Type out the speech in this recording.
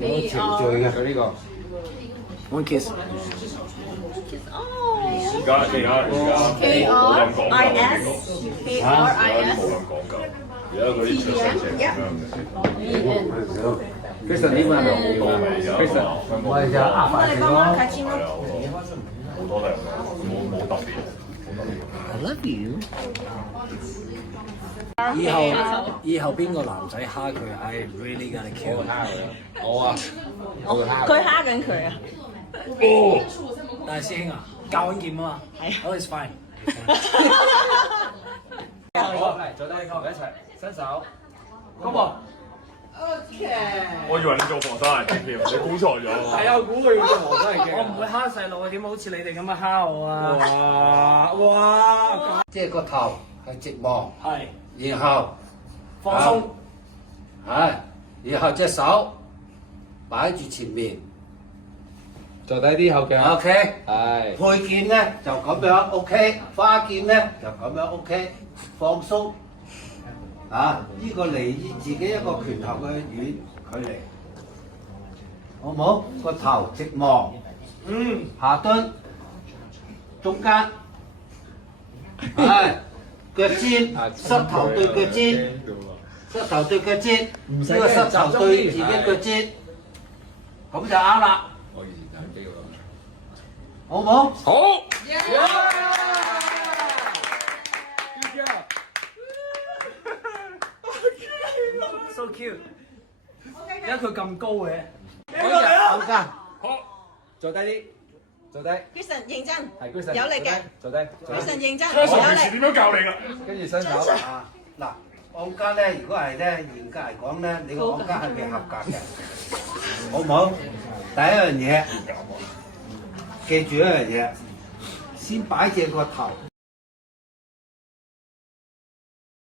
有程序嘅佢呢個。One kiss。而家K 冇 R 咁講 I 究 S K R I 冇 S 咁講究。而家嗰啲出聲成咁樣嘅。其實呢個係咪好多味㗎？其實我哋就壓飯食咯。好多都係咁樣，冇特別。I love you。以後邊個男仔蝦佢，I really gonna kill。我啊，我會蝦。佢蝦緊佢啊！但係師兄啊，教緊劍啊嘛。係。Oh it's fine。好，嚟坐低，我哋一齊伸手。Come on。我以為你做防身人添，你估錯咗。係啊，估佢要做防身人我唔會蝦細路啊，點好似你哋咁樣蝦我啊？哇！即係個頭係直望，係。然後放鬆。係，然後隻手擺住前面。坐低啲後腳。OK。係。配件咧就咁樣 OK，花件咧就咁樣 OK，放鬆。啊！呢個離自己一個拳頭嘅遠距離，好唔好？個頭直望，下蹲，中間，係腳尖，膝頭對腳尖，膝頭對腳尖，呢個膝頭對自己腳尖，咁就啱啦。我以前打機喎，好唔好？好。So cute。點解佢咁高嘅？好㗎，好，坐低啲，坐低。Kristen 認真，係 Kristen，有力嘅。坐低。Kristen 認真，我有力。平時點樣教你㗎？跟住伸手啊！嗱，按家咧，如果係咧嚴格嚟講咧，你個按家係未合格嘅，好唔好？第一樣嘢，記住一樣嘢，先擺正個頭。